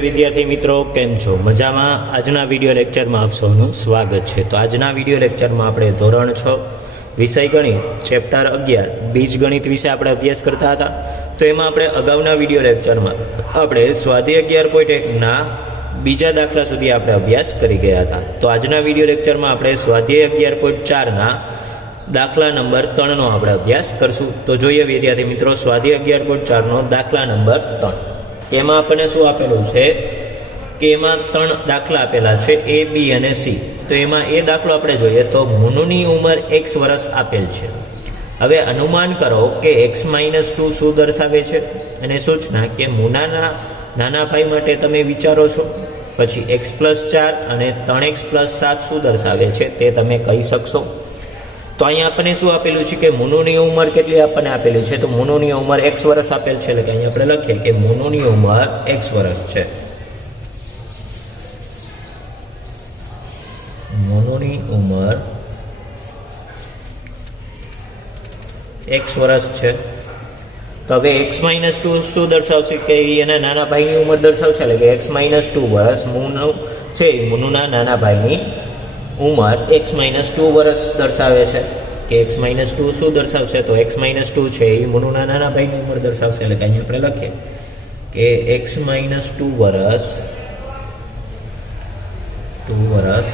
विद्यार्थी मित्रों केम छो मजामां। आजना विडियो लेक्चर में आप सौનું स्वागत है। तो आजना विडियो लेक्चर में આપણે ધોરણ 6 विषय गणित चेप्टर 11 बीजगणित विषय આપણે अभ्यास करता था। तो एमां આપણે अगाउना विडियो लेक्चर में આપણે स्वाध्याय 11.1 ना बीजा दाखला सुधी આપણે अभ्यास करी गया था। तो आजना विडियो लेक्चर में આપણે स्वाध्याय 11.4 ना दाखला नंबर 3 नो આપણે अभ्यास करशुं। तो जोईए विद्यार्थी मित्रों स्वाध्याय 11.4 नो दाखला नंबर 3 एमां आपणे शुं आपेलुं छे के एमां 3 दाखला आपेला छे ए बी अने सी। तो एमां ए दाखलो आपणे जोईए तो मुनुनी उंमर x वर्ष आपेल छे। हवे अनुमान करो के x-2 शुं दर्शावे छे अने सूचना के मुनाना नाना भाई माटे तमे विचारो छो। पछी x+4 अने 3x+7 शुं दर्शावे छे ते तमे कही शकशो। तो अहीं आपने शुं आपेलुं छे के मुनुनी उंमर केटली आपने आपेली छे। तो मुनुनी उंमर x वर्ष आपेल छे એટલે કે અહીં આપણે લખીએ કે મુનુની ઉંમર x वर्ष છે। મુનુની ઉંમર x वर्ष છે। तो હવે x-2 શું દર્શાવશે કે એના નાના ભાઈની ઉંમર દર્શાવશે એટલે કે x-2 વર્ષ મુનુ છે મુનુના નાના ભાઈની उमर x-2 वर्ष दर्शावे छे कि x-2 शू दर्शावशे। तो x-2 छे ए मुनुना नाना भाईनी उमर दर्शावशे એટલે કે અહીં આપણે લખીએ કે x-2 वर्ष 2 वर्ष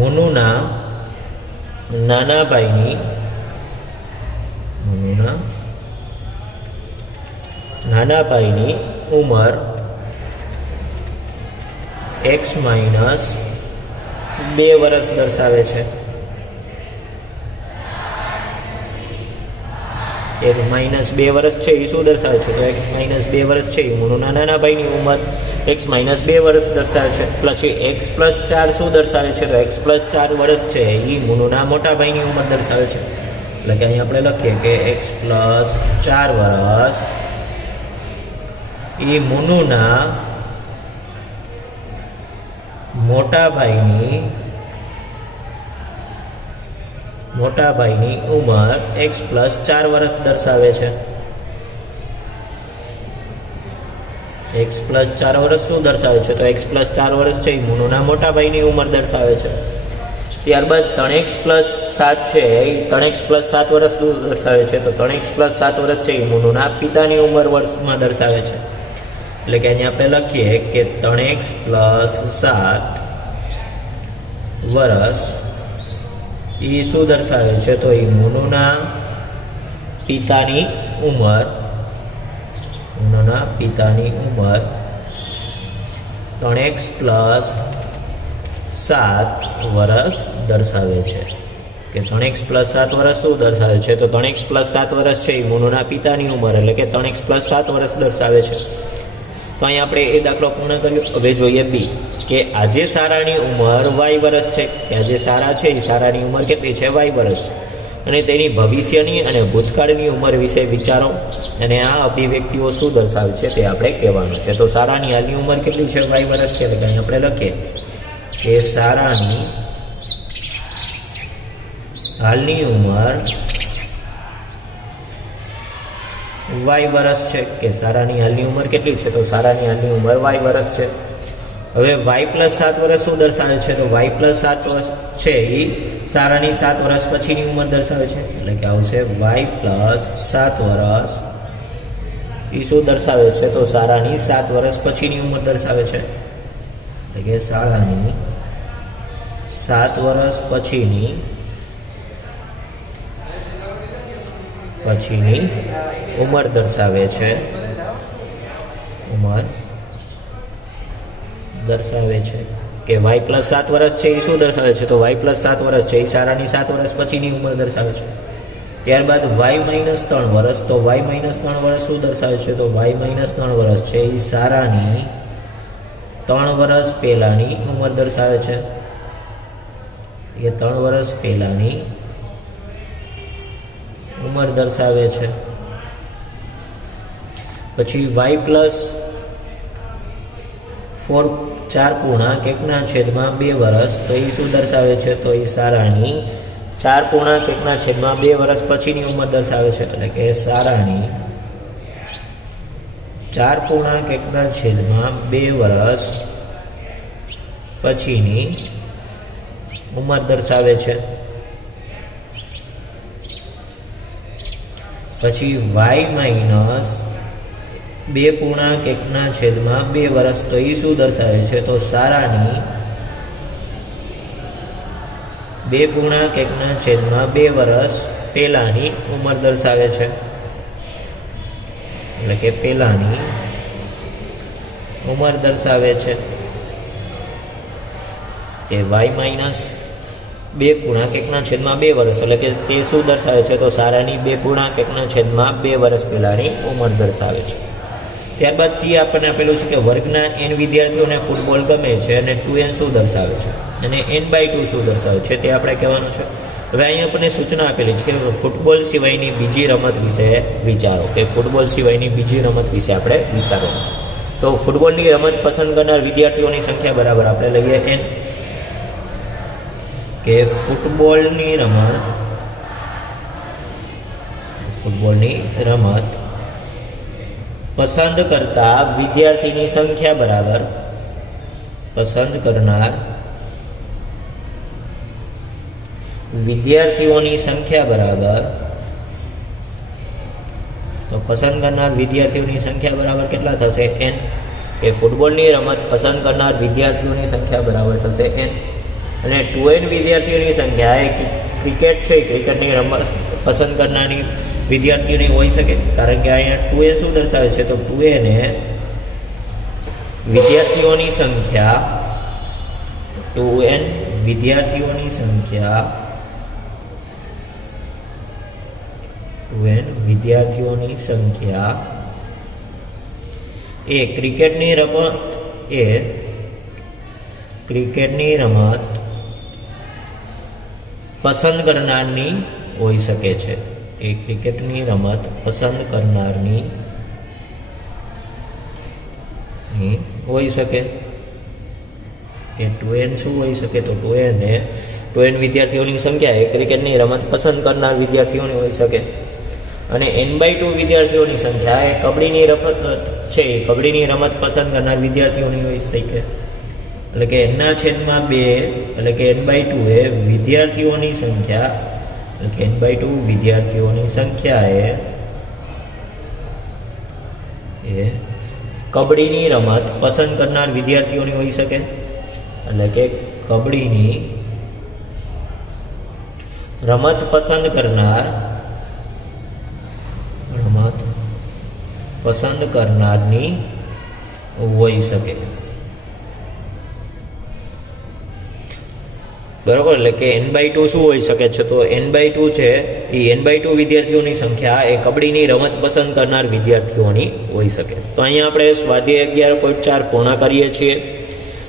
मुनुना नाना भाईनी उमर x-2 वर्ष दर्शावे छे। -2 वर्ष छे ए शुं दर्शावे छे तो -2 वर्ष छे ए मुनुना नाना भाईनी उमर x-2 वर्ष दर्शावे छे। પછી x+4 शुं दर्शावे छे तो x+4 वर्ष छे ए मुनुना मोटा भाईनी उमर दर्शावे छे એટલે કે અહીં આપણે લખીએ કે x+4 वर्ष ए मुनुना मोटा भाईनी उमर x+4 वर्ष दर्शावे छे। x+4 वर्ष शुं दर्शावे छे तो x+4 वर्ष छे मुनुना मोटा भाईनी उमर दर्शावे छे। त्यारबाद 3x+7 छे 3x+7 वर्ष दर्शावे छे तो 3x+7 वर्ष छे मुनुना पितानी उमर वर्ष में दर्शावे छे એટલે કે અહીં આપણે લખીએ કે 3x+7 વર્ષ એ શું દર્શાવે છે તો એ મુનુના પિતાની ઉંમર 3x+7 વર્ષ દર્શાવે છે કે 3x+7 વર્ષ શું દર્શાવે છે તો 3x+7 વર્ષ છે એ મુનુના પિતાની ઉંમર એટલે કે 3x+7 વર્ષ દર્શાવે છે। तो अहीं आपणे ए दाखलो पूर्ण कर्यो। हवे जोईए बी के आजे सारानी उमर y वर्ष छे के आजे सारा छे ए सारानी उमर केटली छे y वर्ष छे अने तेनी भविष्यनी अने भूतकाळनी उमर विषे विचारो अने आ अभिव्यक्तिओ शुं दर्शावे छे ते आपणे कहेवानुं छे। तो सारानी हालनी उमर केटली छे y वर्ष छे એટલે કે આપણે લખીએ કે સારાની હાલની ઉમર y वर्ष है कि सारानी हालनी उमर केटली छे तो सारानी हालनी उमर y वर्ष है। हवे y+7 वर्ष शुं दर्शावे छे तो y+7 वर्ष छे ई सारानी 7 वर्ष पछीनी उमर दर्शावे छे એટલે કે આવશે y+7 वर्ष ई शुं दर्शावे छे तो सारानी 7 वर्ष पछीनी उमर दर्शावे छे એટલે કે સારાની 7 वर्ष पछीनी उमर दर्शावे छे के y+7 वर्ष छे ए शुं दर्शावे छे तो y+7 वर्ष छे ए सारानी 7 वर्ष पछीनी उमर दर्शावे छे। त्यारबाद y-3 वर्ष तो y-3 वर्ष शुं दर्शावे छे तो y-3 वर्ष छे ए सारानी 3 वर्ष पहेलानी उमर दर्शावे छे। ए 3 वर्ष पहेलानी उमर दर्शावे छे। पछी y+4 पूर्णांक 1/2 वर्ष तो ये शुं दर्शावे छे तो ये सारानी 4.1/2 वर्ष पछीनी उमर दर्शावे छे એટલે કે સારાની 4.1/2 વર્ષ પછીની ઉંમર દર્શાવે છે. પછી y માઇનસ 2.1/2 વર્ષ, તો એ શું દર્શાવે છે? તો સારાની 2.1/2 વર્ષ પહેલાની ઉંમર દર્શાવે છે. એટલે કે પહેલાની ઉંમર દર્શાવે છે કે y માઇનસ 2.1/2 વર્ષ, એટલે કે તે શું દર્શાવે છે? તો સારાની 2.1/2 વર્ષ પહેલાની ઉંમર દર્શાવે છે. ત્યારબાદ સી આપણને આપેલું છે કે વર્ગના n વિદ્યાર્થીઓને ફૂટબોલ ગમે છે અને 2n શું દર્શાવે છે અને n/2 શું દર્શાવે છે તે આપણે કહેવાનું છે. હવે અહીં આપણને સૂચના આપેલી છે કે ફૂટબોલ સિવાયની બીજી રમત વિશે વિચારો, કે ફૂટબોલ સિવાયની બીજી રમત વિશે આપણે વિચારો. તો ફૂટબોલની રમત પસંદ કરનાર વિદ્યાર્થીઓની સંખ્યા બરાબર આપણે લઈએ n, કે ફૂટબોલની રમત પસંદ કરતા વિદ્યાર્થીની સંખ્યા બરાબર પસંદ કરનાર વિદ્યાર્થીઓની સંખ્યા બરાબર, તો પસંદ કરનાર વિદ્યાર્થીઓની સંખ્યા બરાબર કેટલા થશે? n, કે ફૂટબોલની રમત પસંદ કરનાર વિદ્યાર્થીઓની સંખ્યા બરાબર થશે n. અને 2n વિદ્યાર્થીઓની સંખ્યા એ ક્રિકેટ છે, ક્રિકેટની રમત પસંદ કરનારની વિદ્યાર્થીઓની હોઈ શકે, કારણ કે અહીંયા 2n શું દર્શાવે છે? તો 2n એ વિદ્યાર્થીઓની સંખ્યા 2n વિદ્યાર્થીઓની સંખ્યા એ ક્રિકેટની રમત પસંદ કરનારની હોઈ શકે છે. એ ક્રિકેટની રમત પસંદ કરનારની હોઈ શકે. કે 2n શું હોઈ શકે? તો 2n વિદ્યાર્થીઓની સંખ્યા એ ક્રિકેટની રમત પસંદ કરનાર વિદ્યાર્થીઓની હોઈ શકે. અને n/2 વિદ્યાર્થીઓની સંખ્યા એ કબડ્ડીની રમત છે, કબડ્ડીની રમત પસંદ કરનાર વિદ્યાર્થીઓની હોઈ શકે. એટલે કે n/2 એટલે કે n/2 એ વિદ્યાર્થીઓની સંખ્યા, એટલે કે n/2 વિદ્યાર્થીઓની સંખ્યા એ કબડ્ડીની રમત પસંદ કરનાર વિદ્યાર્થીઓની હોઈ શકે. એટલે કે કબડ્ડીની રમત પસંદ કરનારની હોઈ શકે. બરાબર, એટલે કે n/2 શું હોઈ શકે છે? તો n/2 છે એ n/2 વિદ્યાર્થીઓની સંખ્યા એ કબડ્ડીની રમત પસંદ કરનાર વિદ્યાર્થીઓની હોઈ શકે. તો અહીંયા આપણે સ્વાધ્યાય 11.4 પૂર્ણ કરીએ છીએ.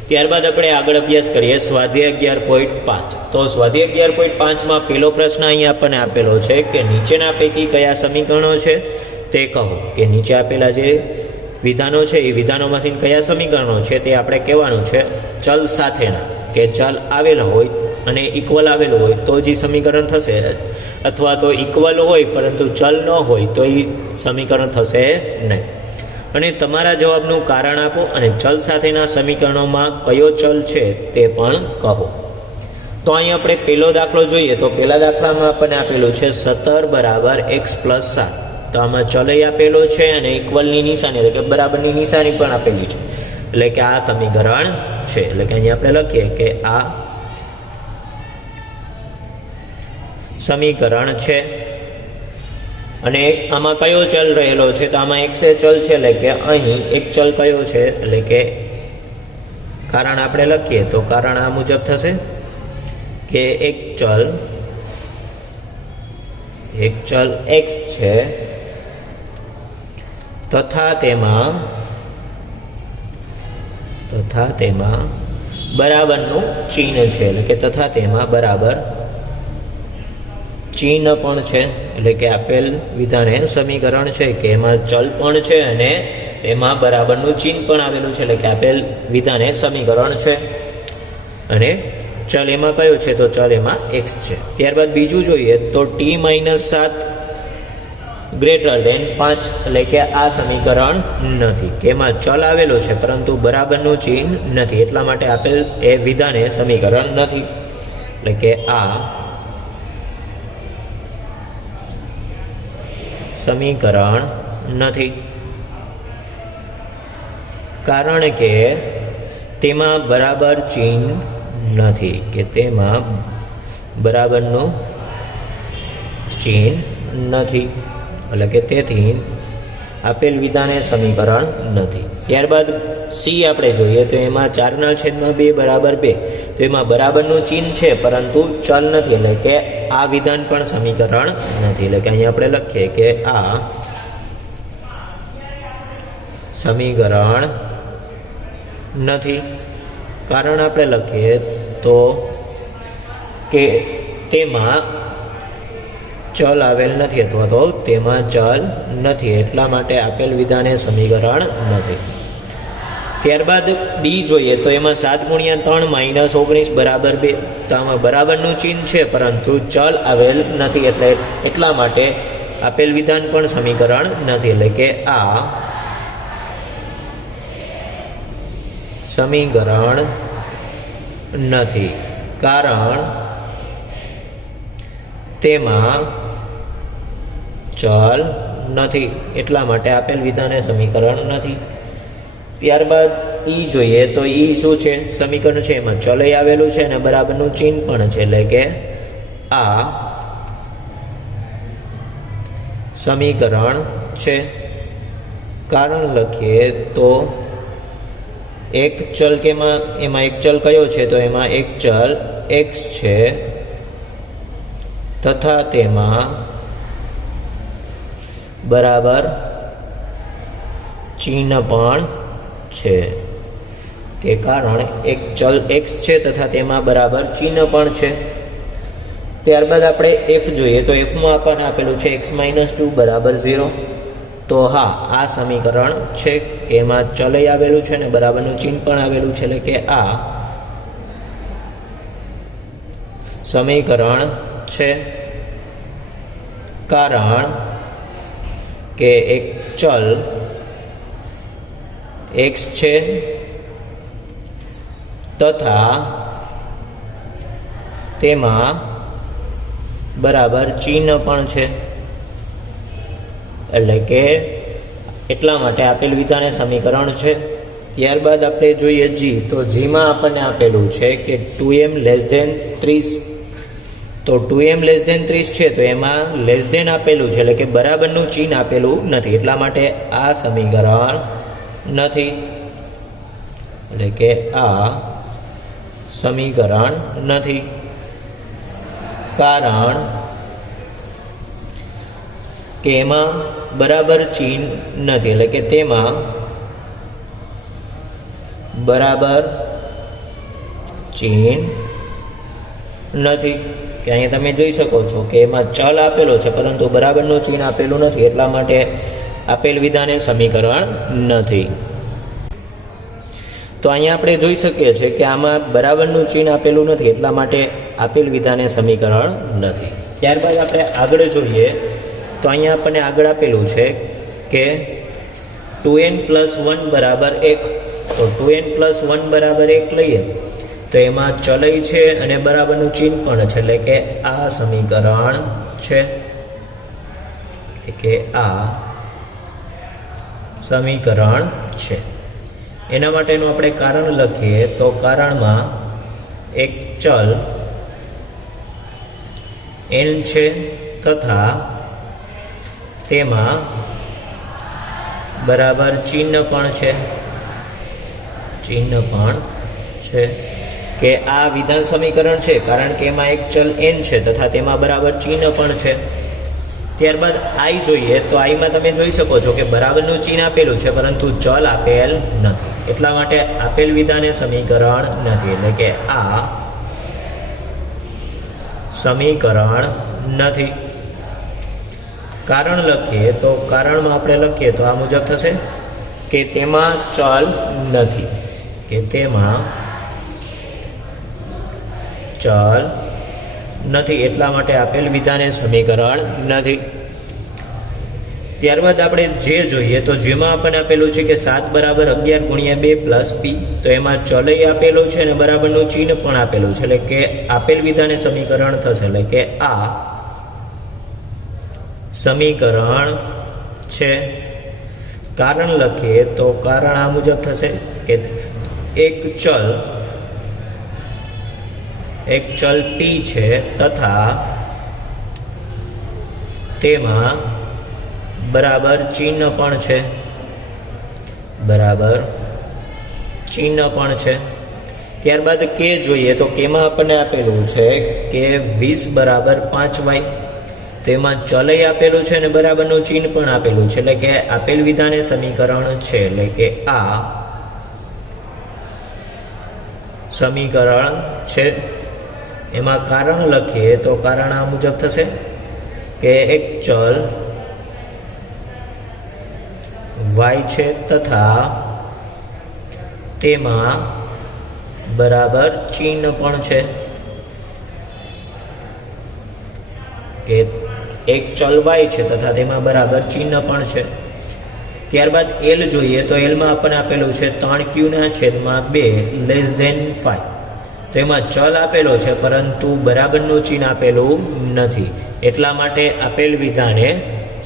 ત્યારબાદ આપણે આગળ અભ્યાસ કરીએ સ્વાધ્યાય 11.5. તો સ્વાધ્યાય 11.5માં પહેલો પ્રશ્ન અહીંયા આપણને આપેલો છે કે નીચેના પૈકી કયા સમીકરણો છે તે કહો. કે નીચે આપેલા જે વિધાનો છે એ વિધાનોમાંથી કયા સમીકરણો છે તે આપણે કહેવાનું છે. ચલ સાથેના, કે ચલ આવેલા હોય અને ઇક્વલ આવેલું હોય તો જ સમીકરણ થશે, અથવા તો ઇક્વલ હોય પરંતુ ચલ ન હોય તો એ સમીકરણ થશે નહીં. અને તમારા જવાબનું કારણ આપો અને ચલ સાથેના સમીકરણોમાં કયો ચલ છે તે પણ કહો. તો અહીં આપણે પહેલો દાખલો જોઈએ. તો પહેલા દાખલામાં આપણને આપેલું છે 17 = x + 7. તો આમાં ચલ આપેલો છે અને ઇક્વલની નિશાની એટલે કે બરાબરની નિશાની પણ આપેલી છે. એટલે કે આ સમીકરણ છે. એટલે કે અહીંયા આપણે લખીએ કે આ સમીકરણ છે. અને આમાં કયો ચલ રહેલો છે? તો આમાં x એ ચલ છે, એટલે કે અહીં એક ચલ કયો છે? એટલે કે કારણ આપણે લખીએ તો કારણ આ મુજબ થશે કે એક ચલ x છે તથા તેમાં બરાબરનું ચિહ્ન છે. એટલે કે તથા તેમાં બરાબર ચિહ્ન પણ છે. એટલે કે આપેલ વિધાન એ સમીકરણ છે કે એમાં ચલ પણ છે અને એમાં બરાબરનું ચિહ્ન પણ આવેલું છે. એટલે કે આપેલ વિધાન એ સમીકરણ છે અને ચલ એમાં કયો છે? તો ચલ એમાં x છે. ત્યારબાદ બીજું જોઈએ તો t - 7 ગ્રેટર દેન 5 એટલે કે આ સમીકરણ નથી, કે એમાં ચલ આવેલો છે પરંતુ બરાબરનું ચિહ્ન નથી, એટલા માટે આપેલ એ વિધાન એ સમીકરણ નથી, એટલે કે આ સમીકરણ નથી. કારણ કે તેમાં બરાબર ચિહ્ન નથી, કે તેમાં બરાબરનું ચિહ્ન નથી, એટલે કે તેથી આપેલ વિધાન એ સમીકરણ નથી. ત્યારબાદ સી આપણે જોઈએ તો એમાં 4/2 બરાબર 2, તો એમાં બરાબરનું ચિહ્ન છે પરંતુ ચલ નથી, એટલે કે આ વિધાન પણ સમીકરણ નથી, એટલે કે અહીંયા આપણે લખીએ કે આ સમીકરણ નથી. કારણ આપણે લખીએ તો કે તેમાં ચલ આવેલ નથી અથવા તો તેમાં ચલ નથી, એટલા માટે આપેલ વિધાન એ સમીકરણ નથી. ત્યારબાદ ડી જોઈએ તો એમાં 7 × 3 - 19 બરાબર 2, તો આમાં બરાબરનું ચિહ્ન છે પરંતુ ચલ આવેલ નથી, એટલે એટલા માટે આપેલ વિધાન પણ સમીકરણ નથી, એટલે કે આ સમીકરણ નથી. કારણ તેમાં ચલ નથી, એટલા માટે આપેલ વિધાન એ સમીકરણ નથી. ત્યારબાદ ઈ જોઈએ તો ઈ શું છે? સમીકરણ છે, એમાં ચલય આવેલું છે અને બરાબરનું ચિહ્ન પણ છે, એટલે કે આ સમીકરણ છે. કારણ લખીએ તો એક ચલ કેમાં એમાં એક ચલ કયો છે? તો એમાં એક ચલ x છે તથા તેમાં બરાબર ચિહ્ન પણ છે, કે કારણ એક ચલ x છે તથા તેમાં બરાબર ચિહ્ન પણ છે. ત્યારબાદ આપણે f જોઈએ તો fમાં આપણને આપેલું છે x - 2 બરાબર 0, તો હા આ સમીકરણ છે, કે એમાં ચલય આવેલું છે અને બરાબરનું ચિહ્ન પણ આવેલું છે, એટલે કે આ સમીકરણ છે. કારણ કે એક ચલ x છે તથા તેમાં બરાબર ચિહ્ન પણ છે, એટલે કે એટલા માટે આપેલ વિધાન એ સમીકરણ છે. ત્યારબાદ આપણે જોઈએ જી, તો જીમાં આપણને આપેલું છે કે 2m < 30, તો 2m < 30 છે તો એમાં લેસ ધેન આપેલું છે, એટલે કે બરાબરનું ચિહ્ન આપેલું નથી, એટલા માટે આ સમીકરણ નથી, એટલે કે આ સમીકરણ નથી. કારણ કે એમાં બરાબર ચિહ્ન નથી, એટલે કે તેમાં બરાબર ચિહ્ન નથી, કે અહીંયા તમે જોઈ શકો છો કે એમાં ચલ આપેલો છે પરંતુ બરાબરનું ચિહ્ન આપેલું નથી, એટલા માટે આપેલ વિધાન એ સમીકરણ નથી. તો અહીંયા આપણે જોઈ શકીએ છીએ કે આમાં બરાબરનું ચિહ્ન આપેલું નથી, એટલા માટે આપેલ વિધાન એ સમીકરણ નથી. ત્યારબાદ આપણે આગળ જોઈએ તો અહીંયા આપણને આગળ આપેલું છે કે 2n + 1 બરાબર 1, તો 2n + 1 બરાબર 1 લઈએ તો એમાં ચલય છે અને બરાબરનું ચિહ્ન પણ છે, એટલે કે આ સમીકરણ છે, એટલે કે આ સમીકરણ છે. એના માટેનું આપણે કારણ લખીએ તો કારણમાં એક ચલ n છે તથા તેમાં બરાબર ચિહ્ન પણ છે, કે આ વિધાન સમીકરણ છે, કારણ કે એમાં એક ચલ n છે તથા તેમાં બરાબર ચિહ્ન પણ છે. ત્યારબાદ આઈ જોઈએ તો આઈમાં તમે જોઈ શકો છો કે બરાબરનું ચિહ્ન આપેલું છે પરંતુ ચલ આપેલ નથી, એટલા માટે આપેલ વિધાન એ સમીકરણ નથી, એટલે કે આ સમીકરણ નથી. કારણ લખીએ તો કારણમાં આપણે લખીએ તો આ મુજબ થશે કે તેમાં ચલ નથી, કે તેમાં ચલ નથી, એટલા માટે આપેલ વિધાન એ સમીકરણ નથી. ત્યારબાદ આપણે જે જોઈએ તો જેમાં આપણને આપેલું છે કે 7 બરાબર 11 ગુણ્યા 2 પ્લસ p, તો એમાં ચલય આપેલું છે અને બરાબરનું ચિહ્ન પણ આપેલું છે, એટલે કે આપેલ વિધાને સમીકરણ થશે, એટલે કે આ સમીકરણ છે. કારણ લખીએ તો કારણ આ મુજબ થશે કે એક ચલ p છે તથા તેમાં બરાબર ચિહ્ન પણ છે, ત્યારબાદ કે જોઈએ તો કેમાં આપણને આપેલું છે કે 20 બરાબર 5y, તેમાં ચલય આપેલું છે અને બરાબરનું ચિહ્ન પણ આપેલું છે, એટલે કે આપેલ વિધાને સમીકરણ છે, એટલે કે આ સમીકરણ છે. એમાં કારણ લખીએ તો કારણ આ મુજબ થશે કે એક ચલ y છે તથા તેમાં બરાબર ચિહ્ન પણ છે, કે એક ચલ y છે તથા તેમાં બરાબર ચિહ્ન પણ છે. ત્યારબાદ l જોઈએ તો એલમાં આપણને આપેલું છે 3q/2 <5, તો એમાં ચલ આપેલો છે પરંતુ બરાબરનું ચિહ્ન આપેલું નથી, એટલા માટે આપેલ વિધાને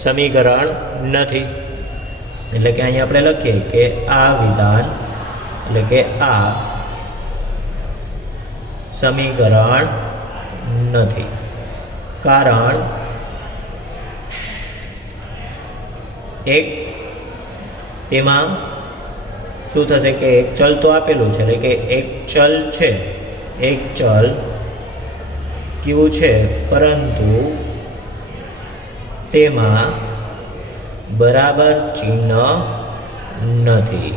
સમીકરણ નથી. એટલે કે અહીં આપણે લખીએ કે આ વિધાન, એટલે કે આ સમીકરણ નથી. કારણ એક તેમાં શું થશે કે એક ચલ તો આપેલું છે, એટલે કે એક ચલ છે, એક ચલ q છે પરંતુ તેમાં બરાબર ચિહ્ન નથી,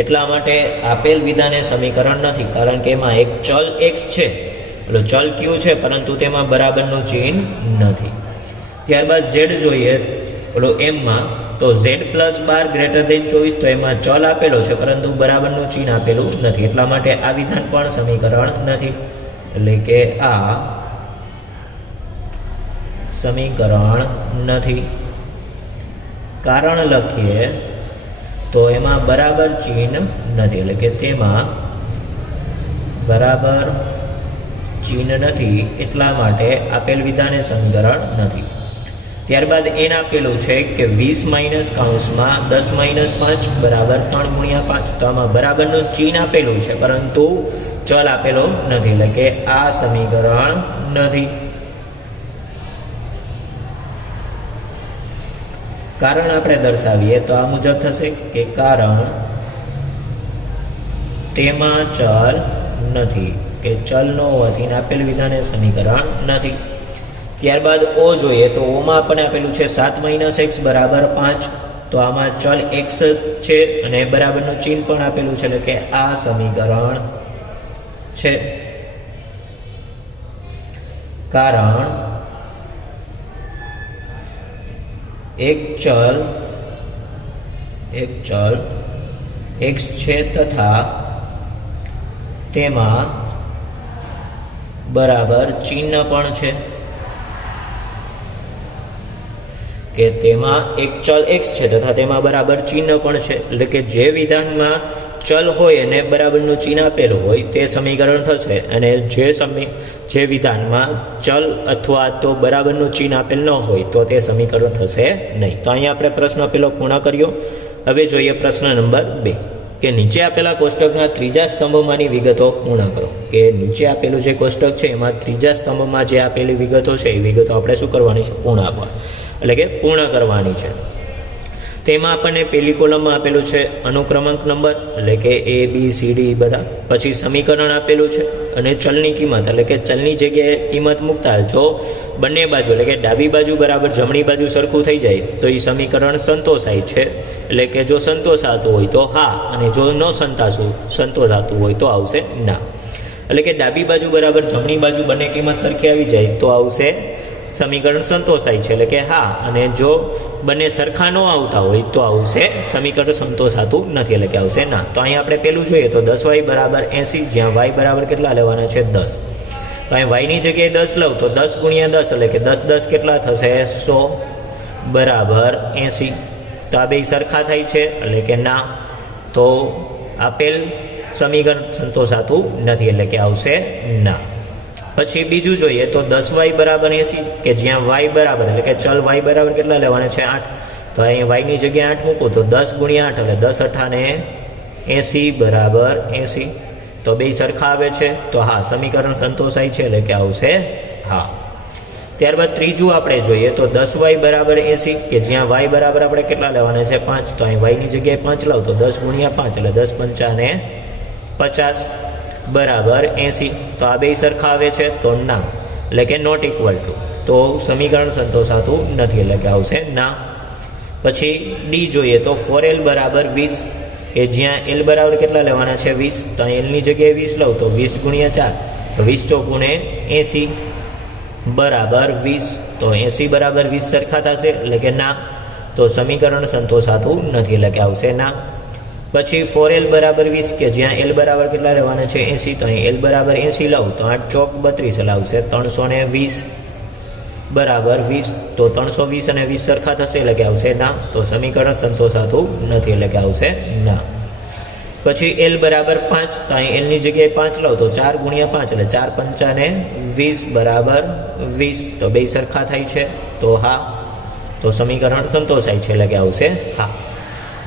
એટલા માટે આપેલ વિધાને સમીકરણ નથી. કારણ કે એમાં એક ચલ x છે, એટલે ચલ q છે પરંતુ તેમાં બરાબરનું ચિહ્ન નથી. ત્યારબાદ z જોઈએ એમમાં તો z + 12 > 24, તો એમાં ચલ આપેલો છે પરંતુ બરાબરનું ચિહ્ન આપેલું નથી, એટલા માટે આ વિધાન પણ સમીકરણ નથી, એટલે કે આ સમીકરણ નથી. કારણ લખીએ તો એમાં બરાબર ચિહ્ન નથી, એટલે કે તેમાં બરાબર ચિહ્ન નથી, એટલા માટે આપેલ વિધાને સમીકરણ નથી. ત્યારબાદ એને આપેલું છે કે 20 - કૌંસમાં 10 - 5 બરાબર 3 × 5, તો આમાં બરાબરનું ચિહ્ન આપેલું છે પરંતુ ચલ આપેલો નથી, એટલે કે આ સમીકરણ નથી. કારણ આપણે દર્શાવીએ તો આ મુજબ થશે કે કારણ તેમાં ચલ નથી, કે ચલ ન હોવાથી આપેલ વિધાને સમીકરણ નથી. ત્યારબાદ ઓ જોઈએ તો ઓમાં આપણને આપેલું છે 7 - x બરાબર 5, તો આમાં ચલ x છે અને બરાબરનું ચિહ્ન પણ આપેલું છે, એટલે કે આ સમીકરણ છે. કારણ એક ચલ x છે તથા તેમાં બરાબર ચિહ્ન પણ છે, કે તેમાં એક ચલ x છે તથા તેમાં બરાબર ચિહ્ન પણ છે, એટલે કે જે વિધાનમાં ચલ હોય અને બરાબરનું ચિહ્ન આપેલું હોય તે સમીકરણ થશે, અને જે વિધાનમાં ચલ અથવા તો બરાબરનું ચિહ્ન આપેલ ન હોય તો તે સમીકરણ થશે નહીં. તો અહીંયા આપણે પ્રશ્ન પેલો પૂર્ણ કર્યો. હવે જોઈએ પ્રશ્ન નંબર 2, કે નીચે આપેલા કોષ્ટકના ત્રીજા સ્તંભમાંની વિગતો પૂર્ણ કરો. કે નીચે આપેલું જે કોષ્ટક છે એમાં ત્રીજા સ્તંભમાં જે આપેલી વિગતો છે એ વિગતો આપણે શું કરવાની છે? પૂર્ણ આપવા, એટલે કે પૂર્ણ કરવાની છે. તેમાં આપણને પહેલી કોલમમાં આપેલું છે અનુક્રમાંક નંબર, એટલે કે a b c d બધા, પછી સમીકરણ આપેલું છે અને ચલની કિંમત, એટલે કે ચલની જગ્યાએ કિંમત મૂકતા જો બંને બાજુ, એટલે કે ડાબી બાજુ બરાબર જમણી બાજુ સરખું થઈ જાય તો એ સમીકરણ સંતોષાય છે, એટલે કે જો સંતોષાતું હોય તો હા, અને જો ન સંતોષાતું હોય તો આવશે ના. એટલે કે ડાબી બાજુ બરાબર જમણી બાજુ બંને કિંમત સરખી આવી જાય તો આવશે સમીકરણ સંતોષાય છે, એટલે કે હા, અને જો બંને સરખા ન આવતા હોય તો આવશે સમીકરણ સંતોષાતું નથી, એટલે કે આવશે ના. તો અહીં આપણે પેલું જોઈએ તો 10y બરાબર 80, જ્યાં y બરાબર કેટલા લેવાના છે? 10. તો અહીં y ની જગ્યાએ 10 લઉં તો 10 × 10, એટલે કે 10 × 10 કેટલા થશે? 100. બરાબર 80. તો આ બે સરખા થાય છે એટલે કે ના. તો આપેલ સમીકરણ સંતોષાતું નથી એટલે કે આવશે ના. પછી બીજું જોઈએ તો 10y બરાબર 80 કે જ્યાં y બરાબર એટલે કે ચલ y બરાબર કેટલા લેવાના છે 8. તો અહીં y ની જગ્યાએ 8 મૂકો તો 10 ગુણ્યા 8 એટલે 10 અઠાને 80 બરાબર 80. તો બે સરખા આવે છે તો હા સમીકરણ સંતોષાય છે એટલે કે આવશે હા. ત્યારબાદ ત્રીજું આપણે જોઈએ તો 10y બરાબર 80 કે જ્યાં y બરાબર આપણે કેટલા લેવાના છે 5. તો અહીં y ની જગ્યાએ 5 લાવ તો 10 ગુણ્યા 5 એટલે 10 પંચાને 50 બરાબર 80. તો આ બે સરખા આવે છે તો ના એટલે કે નોટ ઇક્વલ ટુ. તો સમીકરણ સંતોષાતું નથી એટલે કે આવશે ના. પછી ડી જોઈએ તો 4l બરાબર 20 કે જ્યાં l બરાબર કેટલા લેવાના છે 20. તો અહીં l ની જગ્યાએ 20 લઉં તો 20 ગુણ્યા 4 તો 20 ચોકુને 80 બરાબર 20. તો 80 બરાબર 20 સરખા થશે એટલે કે ના. તો સમીકરણ સંતોષાતું નથી એટલે કે આવશે ના. પછી 4l બરાબર 20 કે જ્યાં l બરાબર કેટલા લેવાના છે 80. તો અહીં l બરાબર 80 લઉં તો 8 ચોક 32 એટલે આવશે 320 બરાબર 20. તો 320 અને 20 સરખા થશે એટલે કે આવશે ના. તો સમીકરણ સંતોષાતું નથી એટલે કે આવશે ના. પછી l બરાબર 5 તો અહીં l ની જગ્યાએ 5 લો તો 4 ગુણ્યા 5 એટલે 4 પંચાને 20 બરાબર 20. તો બે સરખા થાય છે તો હા. તો સમીકરણ સંતોષાય છે એટલે કે આવશે હા.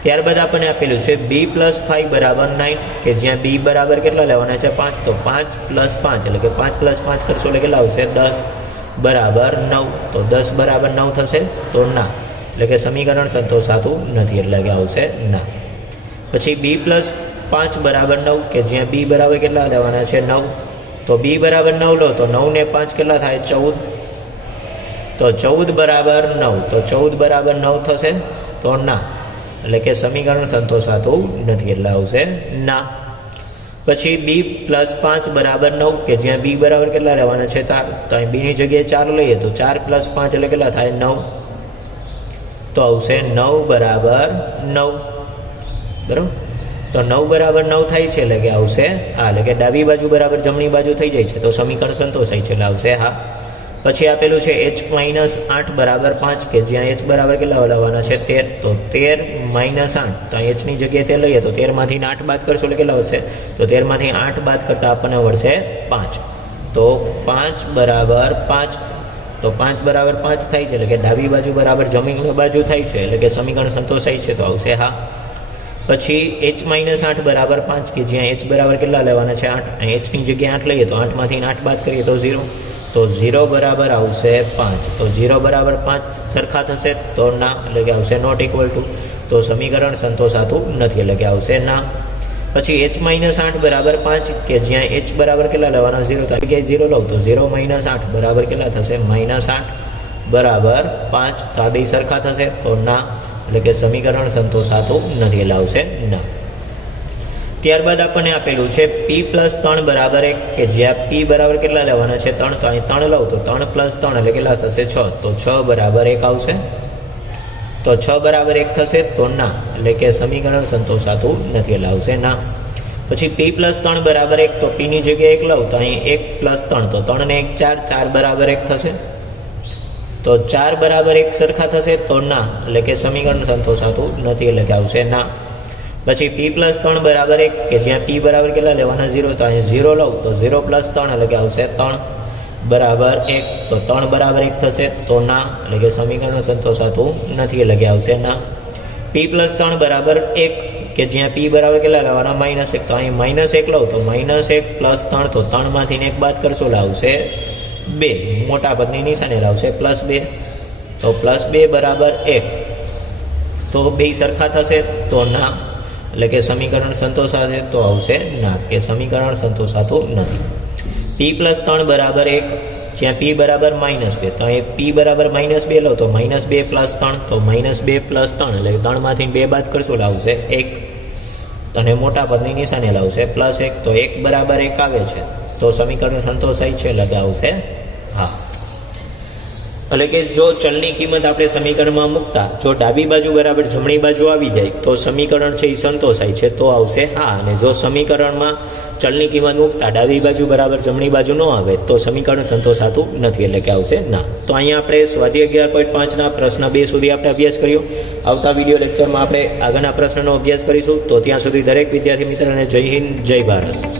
ત્યારબાદ આપણને આપેલું છે b + 5 બરાબર 9 કે જ્યાં b બરાબર કેટલા લેવાના છે 5. તો 5 + 5 એટલે કે 5 + 5 કરશો એટલે કેટલા આવશે 10 બરાબર 9. તો 10 બરાબર 9 થશે તો ના એટલે કે સમીકરણ સંતોષાતું નથી એટલે કે આવશે ના. પછી b + 5 બરાબર 9 કે જ્યાં b બરાબર કેટલા લેવાના છે 9. તો b બરાબર 9 લો તો 9 ને 5 કેટલા થાય 14. તો 14 બરાબર 9 તો 14 બરાબર 9 થશે તો ના એટલે કે સમીકરણ સંતોષાતું નથી એટલે આવશે ના. પછી b + 5 બરાબર 9 કે જ્યાં b બરાબર કેટલા લેવાના છે 4. તો અહીં b ની જગ્યાએ 4 લઈએ તો 4 + 5 એટલે કેટલા થાય 9. તો આવશે 9 બરાબર 9 બરાબર. તો 9 બરાબર 9 થાય છે એટલે કે આવશે હા. એટલે કે ડાબી બાજુ બરાબર જમણી બાજુ થઈ જાય છે તો સમીકરણ સંતોષાય છે એટલે આવશે હા. પછી આપેલું છે h - 8 બરાબર 5 કે જ્યાં h બરાબર કેટલા લેવાના છે 13. તો 13 - 8 તો h ની જગ્યાએ તે લઈએ તો 13 માંથી 8 બાદ કરશો એટલે કેટલા વધશે. તો 13 માંથી 8 બાદ કરતા આપણને મળશે 5. તો 5 બરાબર 5 તો 5 બરાબર 5 થાય છે એટલે કે ડાબી બાજુ બરાબર જમણી બાજુ થાય છે એટલે કે સમીકરણ સંતોષાય છે તો આવશે હા. પછી h - 8 બરાબર 5 કે જ્યાં h બરાબર કેટલા લેવાના છે 8. અહીં h ની જગ્યાએ 8 લઈએ તો 8 માંથી 8 બાદ કરીએ તો 0. તો 0 બરાબર આવશે 5. તો 0 બરાબર 5 સરખા થશે તો ના એટલે કે આવશે નોટ ઇક્વલ ટુ. તો સમીકરણ સંતોષાતું નથી એટલે કે આવશે ના. પછી h - 8 બરાબર 5 કે જ્યાં h બરાબર કેટલા લેવાના 0. તો આ જગ્યાએ 0 લઉં તો 0 - 8 બરાબર કેટલા થશે -8 બરાબર 5. તો આ બે સરખા થશે તો ના એટલે કે સમીકરણ સંતોષાતું નથી એટલે આવશે ના. ત્યારબાદ આપણને આપેલું છે p + 3 બરાબર 1 કે જ્યાં p બરાબર કેટલા લેવાના છે 3. તો અહીં 3 લઉં તો 3 + 3 એટલે કેટલા થશે 6. તો 6 બરાબર 1 આવશે. તો 6 બરાબર 1 થશે તો ના એટલે કે સમીકરણ સંતોષાતું નથી એટલે આવશે ના. પછી p + 3 બરાબર 1 તો p ની જગ્યાએ 1 લઉં તો અહીં 1 + 3 તો 3 ને 1 4 4 બરાબર 1 થશે. તો 4 બરાબર 1 સરખા થશે તો ના એટલે કે સમીકરણ સંતોષાતું નથી એટલે કે આવશે ના. પછી p + 3 બરાબર 1 કે જ્યાં p બરાબર કેટલા લેવાના 0. તો અહીં 0 લઉં તો 0 + 3 એટલે કે આવશે 3 બરાબર 1. તો 3 બરાબર 1 થશે તો ના એટલે કે સમીકરણ સંતોષાતું નથી એટલે કે આવશે ના. p + 3 બરાબર 1 કે જ્યાં p બરાબર કેટલા લેવાના -1. તો અહીં -1 લઉં તો -1 + 3 તો 3 માંથી 1 બાદ કરશો એટલે આવશે 2. મોટા પદની નિશાની લાવશે +2. તો +2 બરાબર 1. તો બે સરખા થશે તો ના એટલે કે સમીકરણ સંતોષાશે તો આવશે ના કે સમીકરણ સંતોષાતું નથી. p + 3 બરાબર 1 જ્યાં p બરાબર -2. તો એ p બરાબર -2 લો તો -2 + 3 તો -2 + 3 એટલે 3 માંથી 2 બાદ કરશો એટલે આવશે 1. અને મોટા પદની નિશાની લાવશે +1. તો 1 બરાબર 1 આવે છે તો સમીકરણ સંતોષાય છે એટલે આવશે હા. એટલે કે જો ચલની કિંમત આપણે સમીકરણમાં મૂકતા જો ડાબી બાજુ બરાબર જમણી બાજુ આવી જાય તો સમીકરણ છે એ સંતોષાય છે, તો આવશે હા. અને જો સમીકરણમાં ચલની કિંમત મૂકતા ડાબી બાજુ બરાબર જમણી બાજુ ન આવે તો સમીકરણ સંતોષાતું નથી, એટલે કે આવશે ના. તો અહીંયા આપણે સ્વાધ્યાય 11.5ના પ્રશ્ન 2 સુધી આપણે અભ્યાસ કર્યો. આવતા વિડીયો લેક્ચરમાં આપણે આગળના પ્રશ્નનો અભ્યાસ કરીશું. તો ત્યાં સુધી દરેક વિદ્યાર્થી મિત્રને જય હિન્દ, જય ભારત.